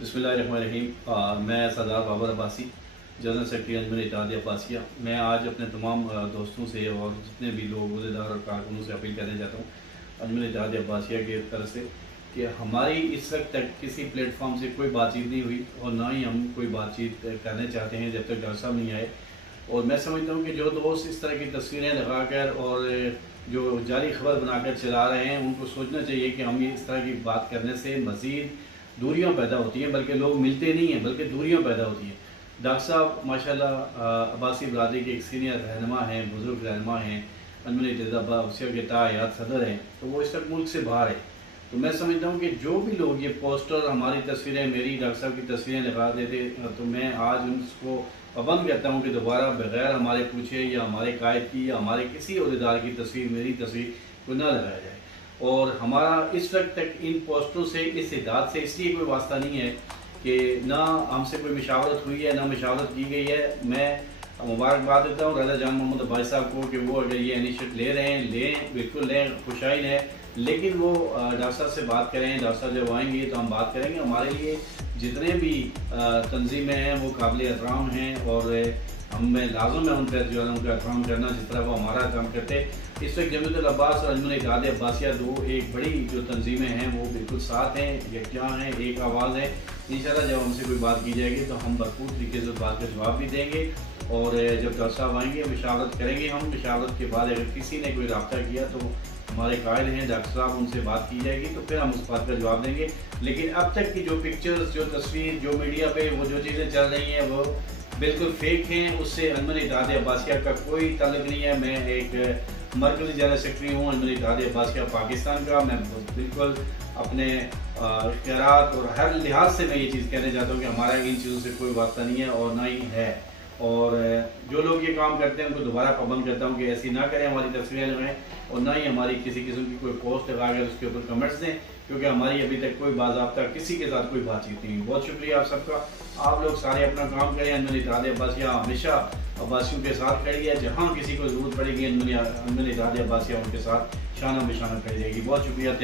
बिस्मिल्लाहिर्रहमानिर्रहीम। मैं सरदार Babar Abbasi, general secretary अंजुमन इत्तेहाद अब्बासिया। मैं आज अपने तमाम दोस्तों से और जितने भी लोग अहदेदार और कारकुनों से अपील करना चाहता हूँ अंजुमन इत्तेहाद अब्बासिया की तरफ से कि हमारी इस वक्त तक किसी प्लेटफॉर्म से कोई बातचीत नहीं हुई और ना ही हम कोई बातचीत करना चाहते हैं जब तक डॉक्टर साहब नहीं आए। और मैं समझता हूँ कि जो दोस्त इस तरह की तस्वीरें लगाकर और जो जाली खबर बनाकर चला रहे हैं उनको सोचना चाहिए कि हम इस तरह की बात करने से मज़ीद दूरियां पैदा होती हैं, बल्कि लोग मिलते नहीं हैं बल्कि दूरियां पैदा होती हैं। डॉक्टर साहब माशाल्लाह अब्बासी बरादरी के एक सीनियर रहनुमा हैं, बुजुर्ग रहनुमा हैं, अंजुमन इत्तेहाद अब्बासिया के तायात सदर हैं, तो वो इस वक्त मुल्क से बाहर है। तो मैं समझता हूँ कि जो भी लोग ये पोस्टर हमारी तस्वीरें, मेरी डॉक्टर साहब की तस्वीरें लगा देते, तो मैं आज उनको पाबंद करता हूँ कि दोबारा बगैर हमारे पूछे या हमारे कायद की या हमारे किसी अहदेदार की तस्वीर, मेरी तस्वीर को ना लगाया जाए। और हमारा इस वक्त तक इन पोस्टरों से, इस हिदायत से इसलिए कोई वास्ता नहीं है कि ना हमसे कोई मशावरत हुई है ना मशावरत की गई है। मैं मुबारकबाद देता हूँ रज़ा जान मोहम्मद अब्बासी साहब को कि वो अगर ये इनिशिएटिव ले रहे हैं, लें, बिल्कुल लें, खुशाइन है, लेकिन वो डॉक्टर साहब से बात करें। डॉक्टर साहब जब आएंगे तो हम बात करेंगे। हमारे लिए जितने भी तंजीमें हैं वो काबिल एहतराम हैं और हमें लाज़िम है उन पर जो है उनका एहतराम करना जिस तरह वो हमारा काम करते। इस वक्त जमीयतुल अब्बास और अंजुमन इत्तेहाद अब्बासिया दो एक बड़ी जो तंजीमें हैं वो बिल्कुल साथ हैं, यकजां हैं, एक आवाज़ है। इंशाल्लाह जब हमसे कोई बात की जाएगी तो हम भरपूर तरीके से बात का जवाब भी देंगे और जब डॉक्टर साहब आएंगे मशावरत करेंगे। हम मशावरत के बाद अगर किसी ने कोई रब्ता किया तो हमारे कायल हैं डॉक्टर साहब, उनसे बात की जाएगी तो फिर हम उस बात का जवाब देंगे। लेकिन अब तक की जो पिक्चर्स, जो तस्वीर, जो मीडिया पे वो जो चीज़ें चल रही हैं वो बिल्कुल फेक हैं। उससे अंजुमन इत्तेहाद अब्बासिया का कोई ताल्लुक नहीं है। मैं एक मरकज़ी जनरल सेक्रेटरी हूँ अंजुमन इत्तेहाद अब्बासिया पाकिस्तान का। मैं बिल्कुल अपने इख्तियारात और हर लिहाज से मैं ये चीज़ कहना चाहता हूँ कि हमारा इन चीज़ों से कोई वास्ता नहीं है और ना ही है। और जो लोग ये काम करते हैं उनको दोबारा पाबंद करता हूँ कि ऐसी ना करें, हमारी तस्वीरें लगाएं और ना ही हमारी किसी किस्म की कोई पोस्ट लगाकर उसके ऊपर कमेंट्स दें, क्योंकि हमारी अभी तक कोई बाज़ाब्ता किसी के साथ कोई बातचीत नहीं। बहुत शुक्रिया आप सबका। आप लोग सारे अपना काम करें। अंजुमन इत्तेहाद अब्बासिया हमेशा अब्बासियों के साथ खड़ी है। जहाँ किसी को ज़रूरत पड़ेगी अंजुमन इत्तेहाद अब्बासिया उनके साथ शाना बिशाना खड़ी रहेगी। बहुत शुक्रिया।